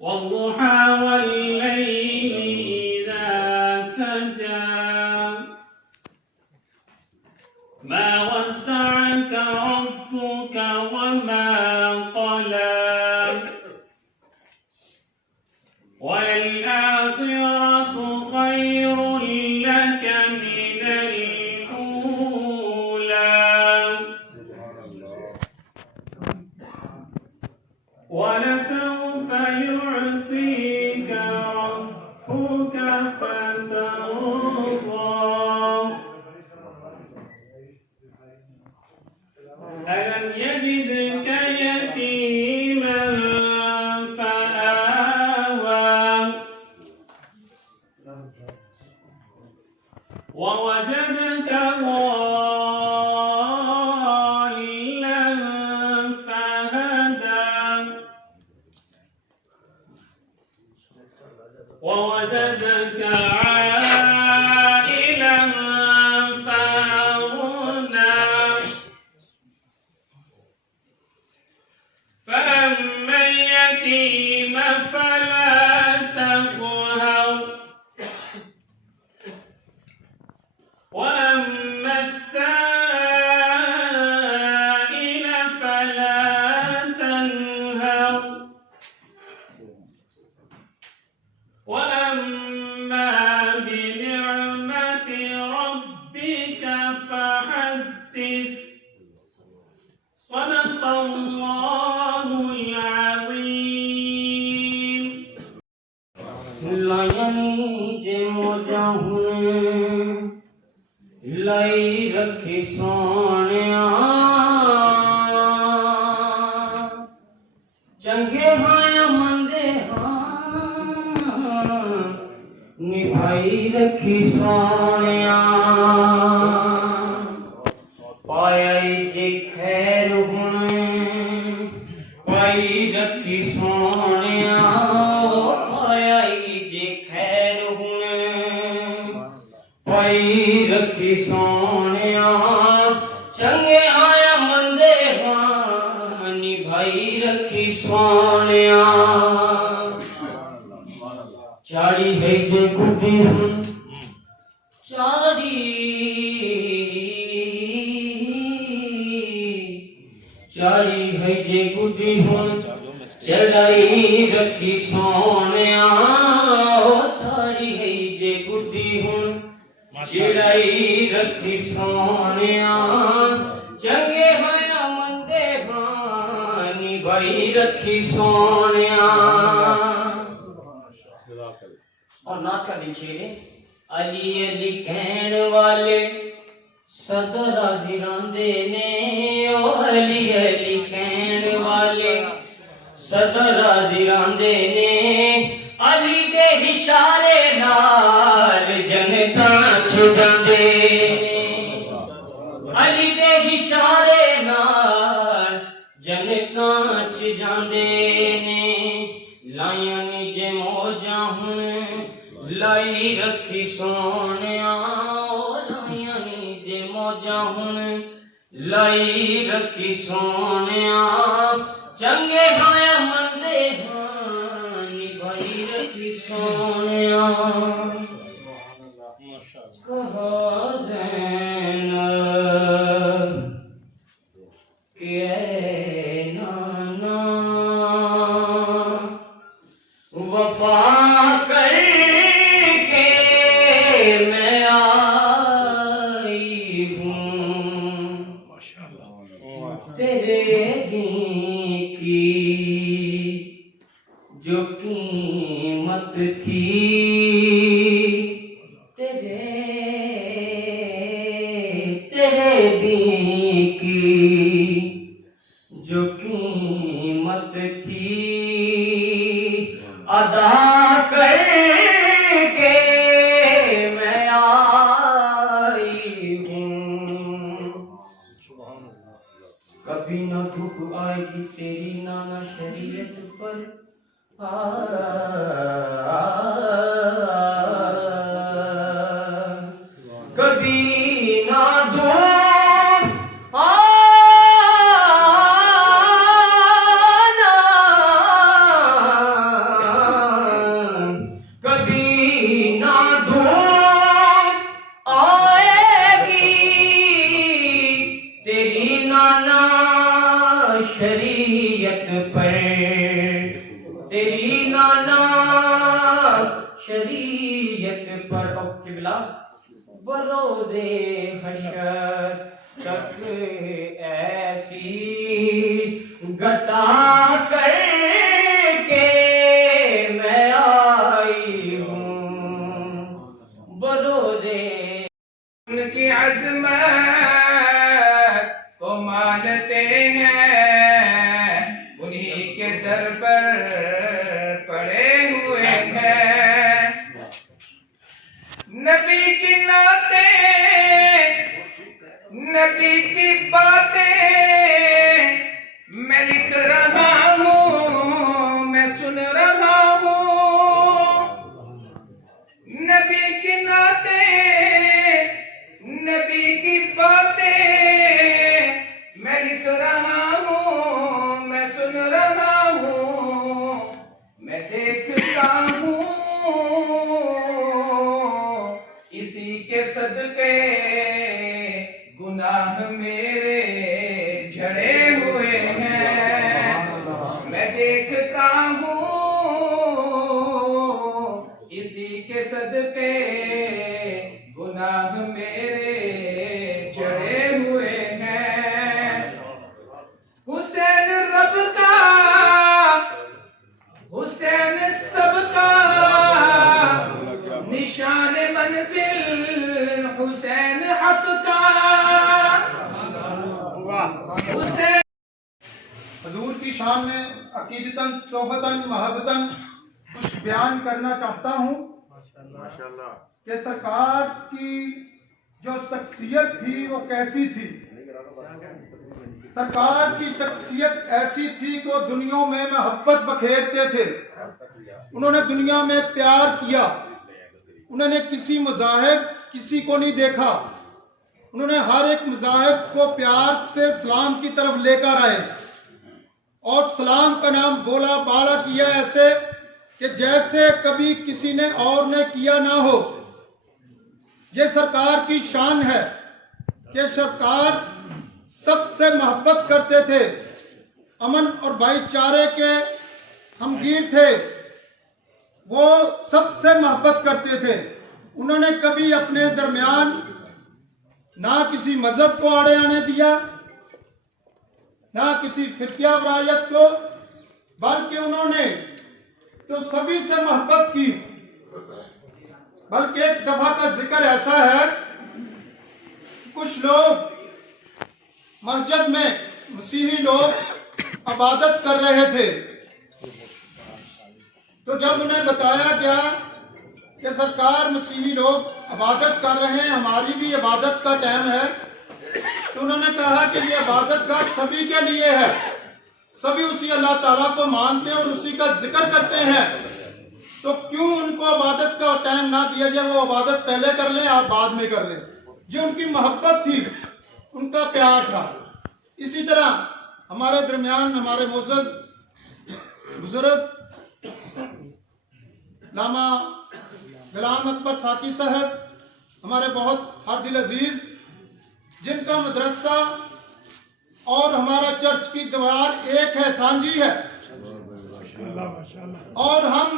والضحى والليل إذا سجى ما ودعك ربك وما قلى وللآخرة خير لك من الأولى ولسوف يعطيك ربك فترضى ألم يجدك يتيما فآوى ووجدك ضالا فهدى ووجدك عائلا فأغنى فأما اليتيم فلا تقهر وأما السائل فلا تنهر وأما بنعمة ربك فحدث صدق الله العظيم لائی رکھی سونیا چنگے ہاں مندے ہاں نبھائی رکھی سونیا پایا جے خیر ہونے پائی رکھی سونیا پایا جے خیر ہونے پائی رکھی سونیا چنگے آیا مندے ہاں نبھائی رکھی سونیا چاڑی ہے جے گڈی ہوں چاڑی ہے جے گڈی ہوں چڑھائی رکھی سونیا چاڑی ہے جے گڈی ہوں چڑھائی رکھی سونیا چنگے ہاں مندے ہاں نبھائی رکھی سونیا اور نہ کبھی چھیڑے علی علی کہن والے صدر راضی راندے نے او علی علی کہن والے صدر راضی راندے نے علی دے اشارے نال جنتاں چھڈاندے علی دے اشارے نال جنتاں چھڈاندے نے لائیاں نجے موجاں ہن لائی رکھی سونیا لائیاں نجے موجاں ہن لائی رکھی سونیا چنگے ہاں مندے ہاں نبھائی رکھی سونیا کہا زینب کہ اے نانا وفا کر کے میں آئی ہوں تیرے دین کی جو قیمت تھی تیرے دین کی جو قیمت تھی ادا کر کے میں آئی ہوں کبھی نہ دھوپ آئے گی تیری نانا شریعت پر پر تیری نانا شریعت پر او قبلہ بروز حشر تک ایسی گھٹا کر کے میں آئی ہوں بروز ان کی عظمت کو مانتے ہیں، انہی کے در پر پڑے ہوئے ہیں، نبی کی نعتیں، نبی کی باتیں میں لکھ رہا ہوں، میں سن رہا ہوں، نبی کی نعتیں، نبی کی باتیں میں لکھ رہا ہوں، میں سن رہا ہوں، میں دیکھتا ہوں، اسی کے صدقے گناہ میرے جھڑے ہوئے ہیں، میں دیکھتا ہوں، اسی کے صدقے گناہ میرے جڑے ہوئے ہیں، حسین رب کا، حسین سب کا نشان منزل، حسین حق کا، حسین حضور کی شان میں عقیدتاً صحبتاً محبتاً کچھ بیان کرنا چاہتا ہوں کہ سرکار کی جو شخصیت تھی وہ کیسی تھی۔ سرکار کی شخصیت ایسی تھی کہ وہ دنیا میں محبت بکھیرتے تھے، انہوں نے دنیا میں پیار کیا، انہوں نے کسی مذاہب کسی کو نہیں دیکھا، انہوں نے ہر ایک مذاہب کو پیار سے اسلام کی طرف لے کر آئے اور اسلام کا نام بولا بالا کیا ایسے کہ جیسے کبھی کسی نے اور نے کیا نہ ہو۔ یہ سرکار کی شان ہے کہ سرکار سب سے محبت کرتے تھے، امن اور بھائی چارے کے ہمگیر تھے، وہ سب سے محبت کرتے تھے، انہوں نے کبھی اپنے درمیان نہ کسی مذہب کو آڑے آنے دیا، نہ کسی فرقہ وارایت کو، بلکہ انہوں نے تو سبھی سے محبت کی۔ بلکہ ایک دفعہ کا ذکر ایسا ہے، کچھ لوگ مسجد میں مسیحی لوگ عبادت کر رہے تھے، تو جب انہیں بتایا گیا کہ سرکار مسیحی لوگ عبادت کر رہے ہیں، ہماری بھی عبادت کا ٹائم ہے، تو انہوں نے کہا کہ یہ عبادت کا سبھی کے لیے ہے، سبھی اسی اللہ تعالیٰ کو مانتے ہیں اور اسی کا ذکر کرتے ہیں، تو کیوں ان کو عبادت کا ٹائم نہ دیا جائے، وہ عبادت پہلے کر لیں آپ بعد میں کر لیں۔ جو ان کی محبت تھی، ان کا پیار تھا۔ اسی طرح ہمارے درمیان ہمارے معزز بزرگ علامہ غلام اکبر ساقی صاحب، ہمارے بہت ہر دل عزیز، جن کا مدرسہ اور ہمارا چرچ کی دیوار ایک ہے، سانجی ہے، اور ہم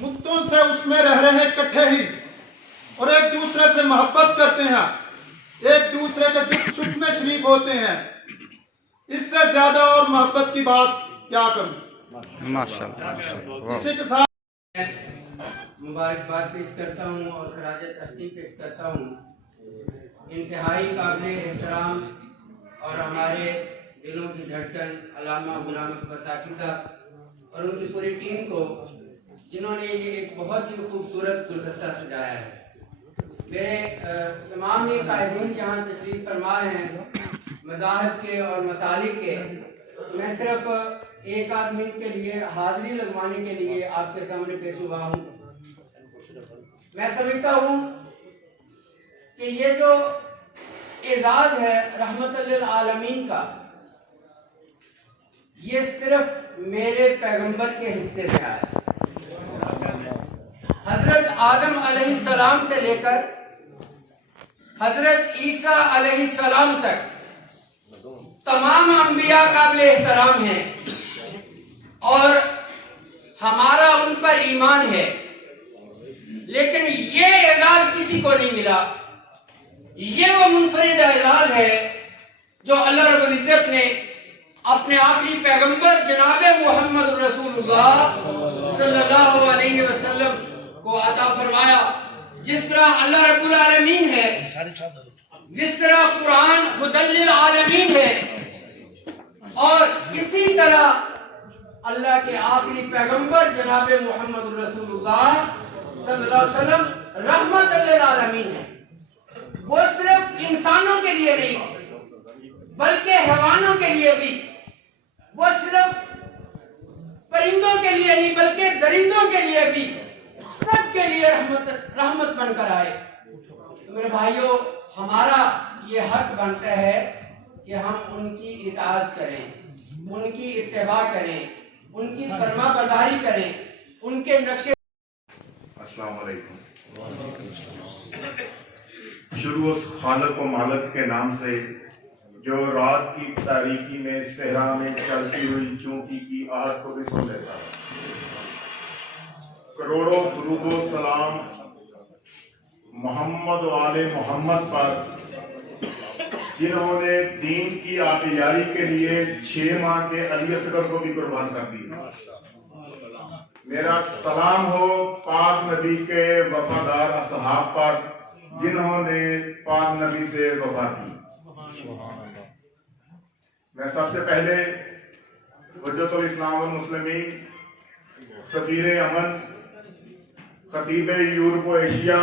مدتوں سے اس میں رہ رہے ہیں کٹھے ہی، اور ایک دوسرے سے محبت کرتے ہیں، ایک دوسرے کے دکھ سکھ میں شریک ہوتے ہیں، اس سے زیادہ اور محبت کی بات کیا کروں۔ ماشاءاللہ۔ اسی کے ساتھ مبارکباد پیش کرتا ہوں اور خراج تحسین پیش کرتا ہوں انتہائی قابل احترام اور ہمارے دلوں کی دھڑکن علامہ غلام اکبر ساقی صاحب اور ان کی پوری ٹیم کو، جنہوں نے یہ ایک بہت ہی خوبصورت گلدستہ سجایا ہے۔ میرے تمام یہ قائدین یہاں تشریف فرما ہیں مذاہب کے اور مسالک کے، میں صرف ایک آدھ منٹ کے لیے حاضری لگوانے کے لیے آپ کے سامنے پیش ہوا ہوں۔ میں سمجھتا ہوں کہ یہ جو اعزاز ہے رحمت للعالمین کا، یہ صرف میرے پیغمبر کے حصے میں آیا۔ حضرت آدم علیہ السلام سے لے کر حضرت عیسیٰ علیہ السلام تک تمام انبیاء قابل احترام ہیں، اور ہمارا ان پر ایمان ہے، لیکن یہ اعزاز کسی کو نہیں ملا۔ یہ وہ منفرد اعزاز ہے جو اللہ رب العزت نے اپنے آخری پیغمبر جناب محمد رسول اللہ صلی اللہ علیہ وسلم کو عطا فرمایا۔ جس طرح اللہ رب العالمین ہے، جس طرح قرآن ہدی للعالمین ہے، اور اسی طرح اللہ کے آخری پیغمبر جناب محمد رسول اللہ صلی اللہ علیہ وسلم رحمت للعالمین ہے۔ وہ صرف انسانوں کے لیے نہیں بلکہ حیوانوں کے لیے بھی، وہ صرف پرندوں کے لیے نہیں بلکہ درندوں کے لیے بھی، سب کے لیے رحمت بن کر آئے۔ میرے بھائیوں، ہمارا یہ حق بنتا ہے کہ ہم ان کی اطاعت کریں، ان کی اتباع کریں، ان کی فرما برداری کریں، ان کے نقشے۔ السلام علیکم۔ شروع خالق و مالک کے نام سے، جو رات کی تاریکی میں صحرا میں چلتی ہوئی چونٹی کی آہٹ کو بھی سن لیتا ہے۔ کروڑوں درود و سلام محمد و آل محمد پر، جنہوں نے دین کی آبیاری کے لیے 6 ماہ کے علی اصغر کو بھی قربان کر دیا۔ میرا سلام ہو پاک نبی کے وفادار اصحاب پر، جنہوں نے پاک نبی سے وفا کی۔ میں سب سے پہلے حجت الاسلام والمسلمین، سفیر امن، خطیب یورپ و ایشیا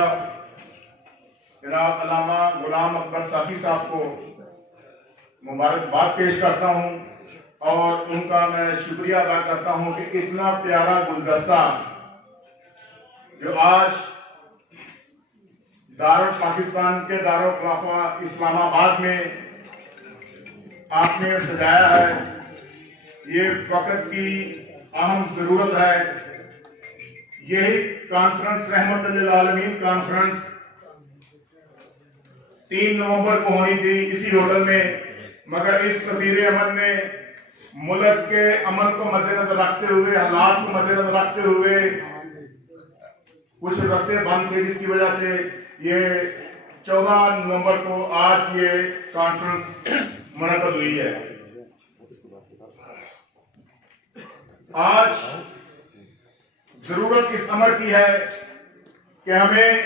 جناب علامہ غلام اکبر صافی صاحب کو مبارکباد پیش کرتا ہوں، اور ان کا میں شکریہ ادا کرتا ہوں کہ اتنا پیارا گلدستہ جو آج پاکستان کے دارالخلافہ اسلام آباد میں آپ نے سجایا ہے۔ یہ وقت کی اہم ضرورت ہے۔ یہی کانفرنس رحمت للعالمین کانفرنس 3 نومبر کو ہونی تھی اسی ہوٹل میں، مگر اس سفیر امن نے ملک کے امن کو مد نظر رکھتے ہوئے، حالات کو مد نظر رکھتے ہوئے، کچھ راستے بند تھے جس کی وجہ سے یہ 14 نومبر کو آج یہ کانفرنس منعقد ہوئی ہے۔ آج ضرورت اس امر کی ہے کہ ہمیں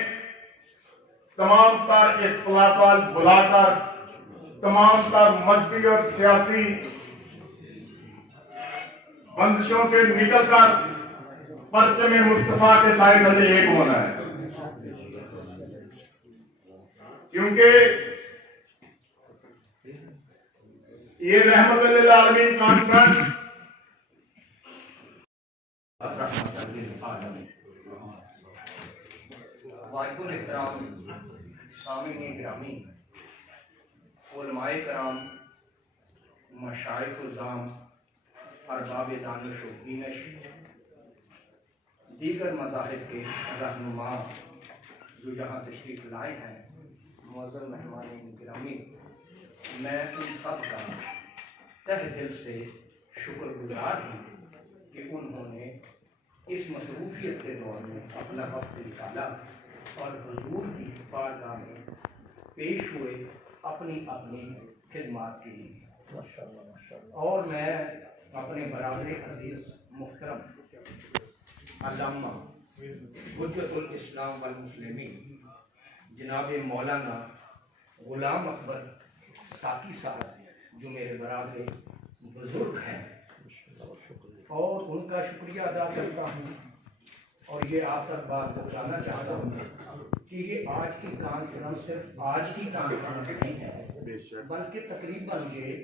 تمام تر اختلافات بلا کر، تمام تر مذہبی اور سیاسی بندشوں سے نکل کر پرچم مصطفیٰ کے سائے تلے ایک ہونا ہے، کیونکہ یہ رحمت للعالمین کانفرنس واجب احترام سامعین گرامی، علماء کرام، مشائخ الزام، ارباب دانش و بینش، دیگر مذاہب کے رہنما جو یہاں تشریف لائے ہیں، معزز مہمان گرامی، میں ان سب کا تہ دل سے شکر گزار ہوں کہ انہوں نے اس مصروفیت کے دور میں اپنا وقت نکالا اور حضور کی بارگاہ میں پیش ہوئے اپنی خدمات کے لیے۔ اور میں اپنے برادر عزیز محترم علامہ حجت الاسلام والمسلمین جناب مولانا غلام اکبر صافی صاحب، جو میرے برادر بزرگ ہیں، اور ان کا شکریہ ادا کرتا ہوں، اور یہ آپ تک بات بتانا چاہتا ہوں کہ یہ آج کی کانفرنس صرف آج کی کانفرنس نہیں ہے، بلکہ تقریباً یہ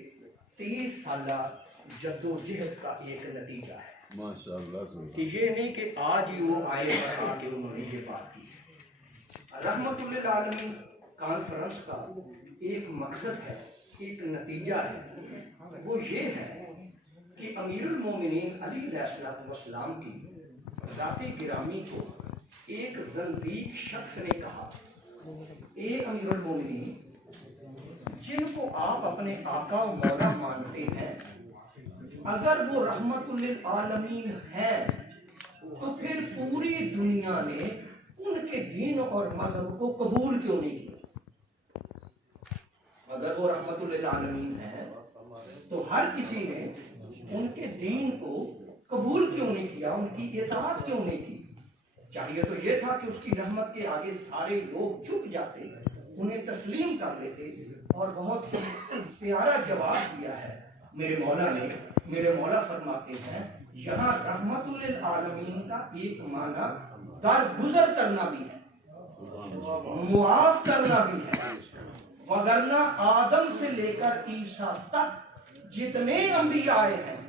30 سالہ جدوجہد کا ایک نتیجہ ہے۔ کہ یہ نہیں کہ آج ہی وہ آئے اور آ کے انہوں نے یہ بات کی۔ رحمت للعالمین کانفرنس کا ایک مقصد ہے، ایک نتیجہ ہے، وہ یہ ہے کہ امیر المومنین علی علیہ السلام کی ذات گرامی کو ایک زندیق شخص نے کہا، اے امیر المومنین، جن کو آپ اپنے آقا و مولا مانتے ہیں، اگر وہ رحمت للعالمین ہے تو پھر پوری دنیا نے ان کے دین اور مذہب کو قبول کیوں نہیں کیا؟ اگر وہ رحمت للعالمین ہے تو ہر کسی نے ان کے دین کو قبول کیوں نہیں کیا، ان کی اطاعت کیوں نہیں کی؟ چاہیے تو یہ تھا کہ اس کی رحمت کے آگے سارے لوگ جھک جاتے، انہیں تسلیم کر لیتے، اور بہت ہی پیارا جواب دیا ہے میرے مولا فرماتے ہیں یہاں رحمت للعالمین کا ایک معنی درگزر کرنا بھی ہے، معاف کرنا بھی ہے، وگرنہ آدم سے لے کر عیسیٰ تک جتنے انبیاء آئے ہیں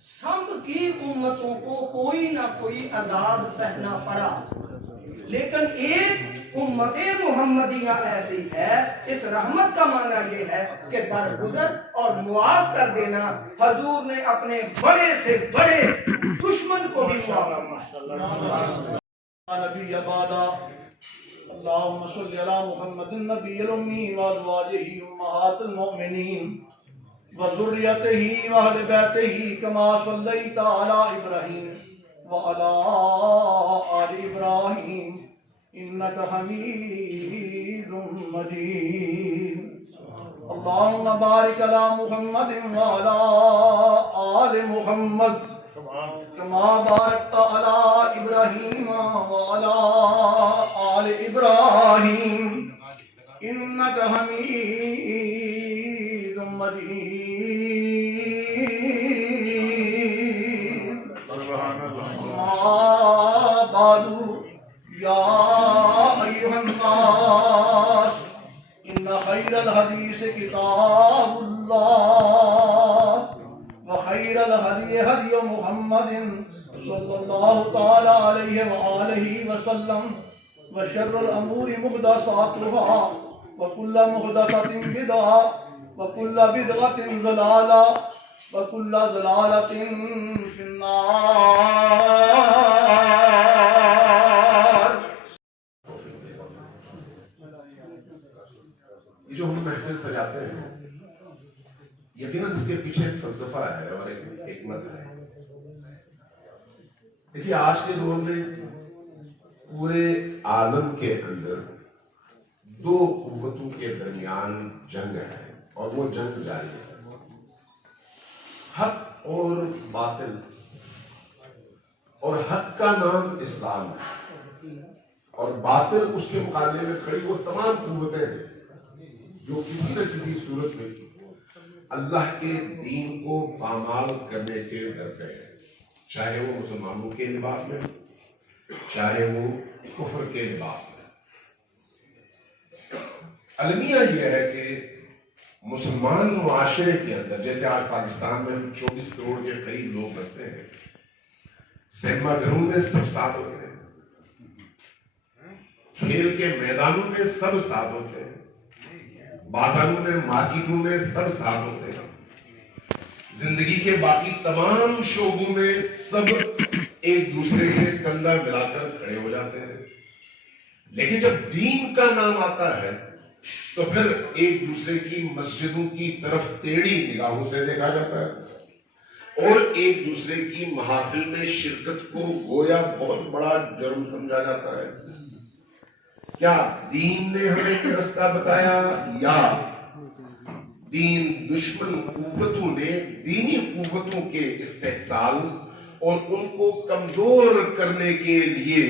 سب کی امتوں کو کوئی نہ کوئی عذاب سہنا پڑا، لیکن ایک امت محمدیہ ایسی ہے، اس رحمت کا معنی یہ ہے کہ درگزر اور معاف کر دینا۔ حضور نے اپنے بڑے سے بڑے دشمن کو بھی معاف فرمایا۔ نبی عبادہ اللهم صل على محمد النبي الأمي وأزواجه أمهات المؤمنين وذريته وأهل بيته كما صليت على إبراهيم وعلى آل إبراهيم إنك حميد مجيد اللهم بارك على محمد وعلى آل محمد كما باركت على إبراهيم وعلى آل إبراهيم إنك حميد مجيد أما بعد يا أيها الناس إن خير الحديث كتاب الله وخير الهدي هدي محمد صلى الله تعالى عليه وآله وسلم وشر الأمور محدثاتها وكل محدثة بدعة وكل بدعة ضلالة وكل ضلالة في النار۔ یہ جو ہم محفل سجاتے ہیں یقیناً اس کے پیچھے ایک فلسفہ ہے اور ایک حکمت ہے۔ دیکھیے آج کے دور میں پورے عالم کے اندر دو قوتوں کے درمیان جنگ ہے اور وہ جنگ جاری ہے، حق اور باطل، اور حق کا نام اسلام ہے اور باطل اس کے مقابلے میں کھڑی وہ تمام قوتیں ہیں جو کسی نہ کسی صورت میں اللہ کے دین کو پامال کرنے کے در پہ ہے، چاہے وہ مسلمانوں کے لباس میں، چاہے وہ کفر کے لباس میں۔ المیہ یہ ہے کہ مسلمان معاشرے کے اندر، جیسے آج پاکستان میں ہم 24 کروڑ کے قریب لوگ بستے ہیں، سینما گھروں میں سب ساتھ ہوتے ہیں، کھیل کے میدانوں میں سب ساتھ ہوتے ہیں، بازاروں میں، مارکیٹوں میں سب ساتھ ہوتے ہیں، زندگی کے باقی تمام شعبوں میں سب ایک دوسرے سے کندھا ملا کر کھڑے ہو جاتے ہیں، لیکن جب دین کا نام آتا ہے تو پھر ایک دوسرے کی مسجدوں کی طرف ٹیڑھی نگاہوں سے دیکھا جاتا ہے اور ایک دوسرے کی محافل میں شرکت کو گویا بہت بڑا جرم سمجھا جاتا ہے۔ کیا دین نے ہمیں یہ رستہ بتایا یا دین دشمن قوتوں نے دینی قوتوں کے استحصال اور ان کو کمزور کرنے کے لیے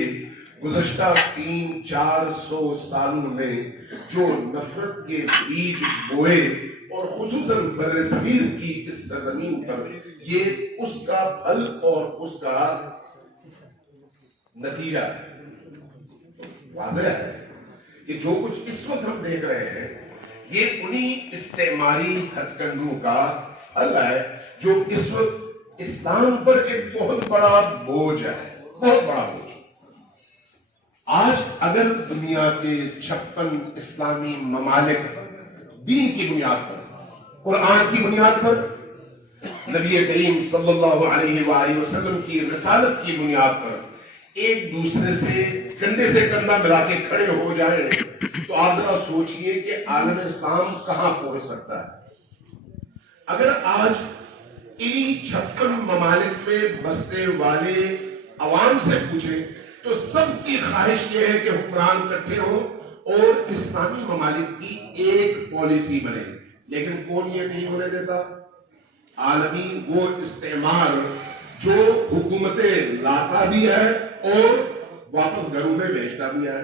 گزشتہ 300-400 سالوں میں جو نفرت کے بیج بوئے اور خصوصاً بر صغیر کی اس سرزمین پر یہ اس کا پھل اور اس کا نتیجہ ہے؟ واضح ہے کہ جو کچھ اس وقت ہم دیکھ رہے ہیں یہ انہی استعماری ہتھ کنڈوں کا حل ہے جو اس وقت اسلام پر ایک بہت بڑا بوجھ ہے، بہت بڑا بوجھ۔ آج اگر دنیا کے 56 اسلامی ممالک دین کی بنیاد پر، قرآن کی بنیاد پر، نبی کریم صلی اللہ علیہ وآلہ وسلم کی رسالت کی بنیاد پر ایک دوسرے سے کندھے سے کندھا ملا کے کھڑے ہو جائیں تو آپ ذرا سوچئے کہ عالم اسلام کہاں پہنچ سکتا ہے۔ اگر آج انہی 56 ممالک میں بسنے والے عوام سے پوچھیں تو سب کی خواہش یہ ہے کہ حکمران اکٹھے ہوں اور اسلامی ممالک کی ایک پالیسی بنے، لیکن کون یہ نہیں ہونے دیتا؟ عالمی وہ استعمار جو حکومتیں لاتا بھی ہے اور واپس گھروں میں بیچتا بھی ہے،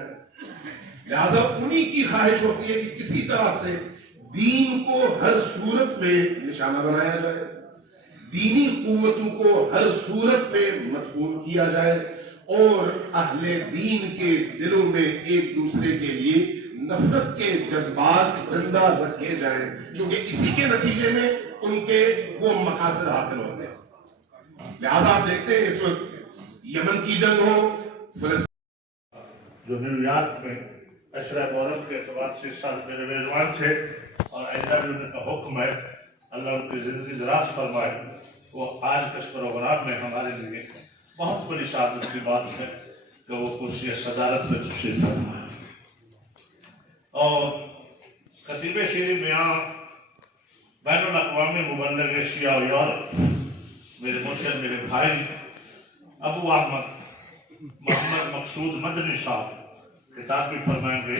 لہذا انہی کی خواہش ہوتی ہے کہ کسی طرح سے دین کو ہر صورت میں نشانہ بنایا جائے، دینی قوتوں کو ہر صورت میں مدفون کیا جائے اور اہل دین کے دلوں میں ایک دوسرے کے لیے نفرت کے جذبات زندہ رکھے جائیں، چونکہ اسی کے نتیجے میں ان کے وہ مقاصد حاصل ہوتے ہیں۔ لہذا آپ دیکھتے ہیں اس وقت یمن کی جنگ ہو، فلسطین جو نیو یارک میں عشرہ محرم کے اعتبار سے اس سال میرے میزبان تھے اور آئندہ بھی ان کا حکم ہے، اللہ ان کی زندگی دراز فرمائے، وہ آج کس پروگرام میں ہمارے لیے بہت بڑی سعادت کی بات ہے کہ وہ کرسی صدارت میں تشریف فرمائے۔ اور خطیب شیری میاں بین الاقوامی مبلغ ایشیا اور یورپ میرے مرشد میرے بھائی ابو احمد محمد مقصود مدنی صاحب خطاب بھی فرمائیں گے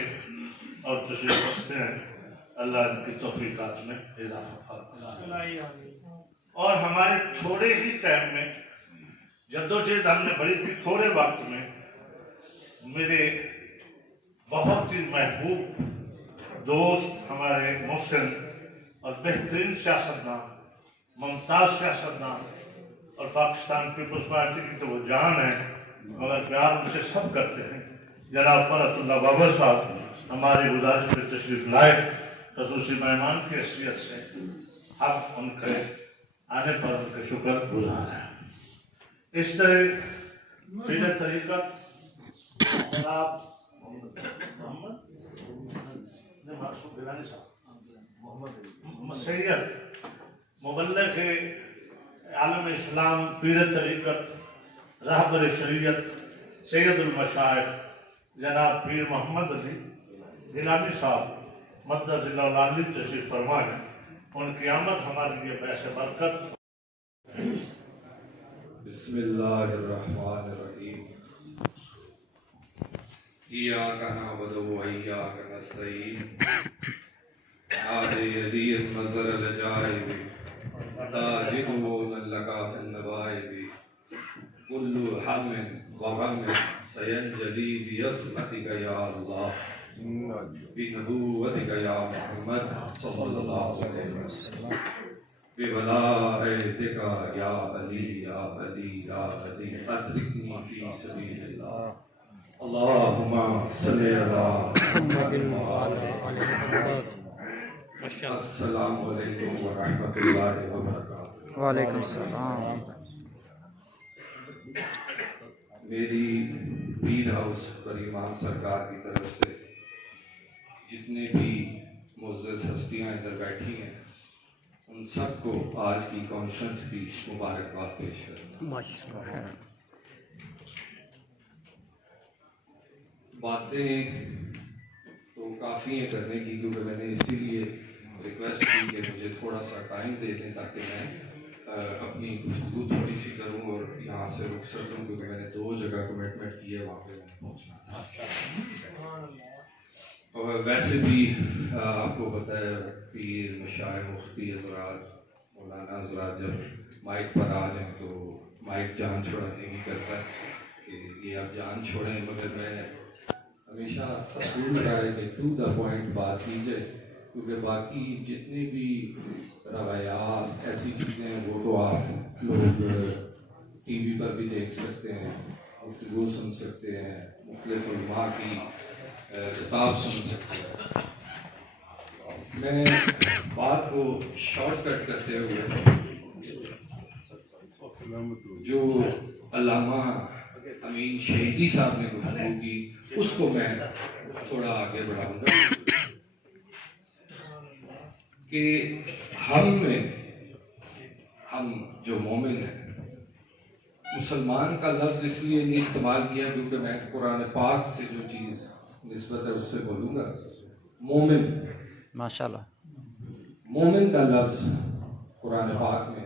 اور تشریف رکھتے ہیں، اللہ ان کی توفیقات میں اضافہ فرمائے۔ اور ہمارے تھوڑے ہی ٹائم میں جدوجہد ہم نے بڑی تھی، تھوڑے وقت میں میرے بہت ہی محبوب دوست، ہمارے محسن اور بہترین سیاستدان، ممتاز سیاستدان اور پاکستان پیپلز پارٹی کی تو وہ جان ہے مگر پیار ان سے سب کرتے ہیں، جناب فرحت اللہ بابر صاحب ہماری گزارش میں تشریف لائے، خصوصی مہمان کی حیثیت سے ہم ان کے آنے پر ان کے شکر گزار ہیں۔ اس طرح پیر طریقت جناب محمد سید مبلغ عالم اسلام، پیر طریقت، رہبر شریعت، سید المشائخ جناب پیر محمد علی گیلانی صاحب مدد العالی تشریف فرمائے، ان کی آمد ہمارے لیے باعث برکت۔ بسم اللہ الرحمن الرحیم، ایاک نعبد و ایاک نستعین، علی علی المظہر العجائب، تاجدون لکا فی النوائب، کل ہم و غم سینجلی بعظمتک یا اللہ، بنبوتک یا محمد صلی اللہ علیہ وسلم، بولایتک یا علی یا علی یا علی، ادرکنی فی سبیل اللہ، اللہم صلی علی محمد وعلی آل محمد۔ السلام علیکم ورحمۃ اللہ وبرکاتہ۔ وعلیکم السلام۔ میری پیر ہاؤس پر امام سرکار کی طرف سے جتنے بھی معزز ہستیاں ادھر بیٹھی ہیں ان سب کو آج کی کانفرنس کی مبارکباد پیش کرتا ہوں۔ باتیں تو کافی ہیں کرنے کی، کیونکہ میں نے اسی لیے ریکویسٹ کی کہ مجھے تھوڑا سا ٹائم دے دیں تاکہ میں اپنی گفتگو تھوڑی سی کروں اور یہاں سے رخصت ہوں، کیونکہ میں نے 2 جگہ کمٹمنٹ کی ہے، وہاں پہ میں پہنچنا تھا۔ اور ویسے بھی آپ کو پتہ ہے پیر، مشائخ، مفتی حضرات، مولانا حضرات جب مائک پر آ جائیں تو مائک جان چھوڑانے کی کرتا ہے کہ یہ آپ جان چھوڑیں، مگر میں ہمیشہ اصول رہا ہے کہ ٹو دا پوائنٹ بات کی جائے، کیونکہ باقی جتنی بھی روایات ایسی چیزیں ہیں وہ تو آپ لوگ ٹی وی پر بھی دیکھ سکتے ہیں، گفتگو سن سکتے ہیں، مختلف علماء کی خطاب سن سکتے ہیں۔ میں بات کو شارٹ کٹ کرتے ہوئے جو علامہ امین شہیدی صاحب نے گفتگو کی اس کو میں تھوڑا آگے بڑھاؤں گا کہ ہم جو مومن ہیں، مسلمان کا لفظ اس لیے نہیں استعمال کیا کیونکہ میں قرآن پاک سے جو چیز نسبت ہے اس سے بولوں گا۔ مومن، ماشاءاللہ، مومن کا لفظ قرآن پاک میں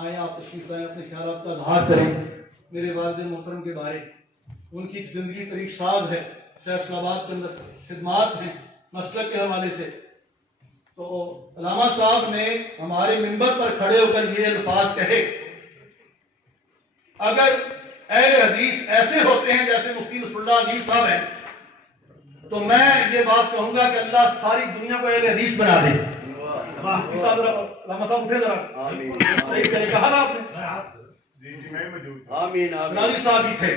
آئیں آپ تشریف لائیں، اپنے خیالات کا اظہار کریں میرے والد محترم کے بارے. ان کی زندگی طریق ساز ہے، فیصل آباد کے اندر خدمات ہیں مسلک کے حوالے سے. تو علامہ صاحب نے ہمارے ممبر پر کھڑے ہو کر یہ الفاظ کہے، اگر اہل حدیث ایسے ہوتے ہیں جیسے مفتی نصر اللہ عزیز صاحب ہیں تو میں یہ بات کہوں گا کہ اللہ ساری دنیا کو اہل حدیث بنا دے. علامہ صاحب اٹھے ذرا، صحیح طریقہ کہا نا آپ نے. آمین غازی صاحب بھی تھے.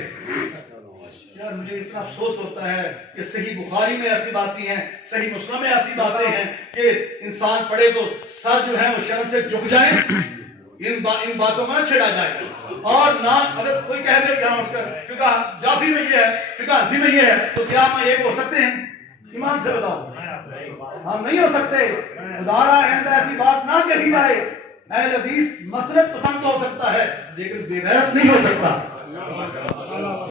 یار مجھے اتنا افسوس ہوتا ہے کہ صحیح بخاری میں ایسی باتیں ہیں، صحیح مسلم میں ایسی باتیں ہیں کہ انسان پڑھے تو سر جو ہے وہ شرم سے جھک جائیں. ان باتوں کا نہ چھیڑا جائے. اور نہ اگر کوئی کہہ دے کہ ہم اٹھ کر فقہ جعفری میں یہ ہے، فقہ حنفی میں یہ ہے، تو کیا ہم ایک ہو سکتے ہیں؟ ایمان سے بتاؤ، ہم نہیں ہو سکتے. خدا آئندہ ایسی بات نہ کہی جائے. اہل حدیث مسلک پسند ہو سکتا ہے لیکن بے غیرت نہیں ہو سکتا.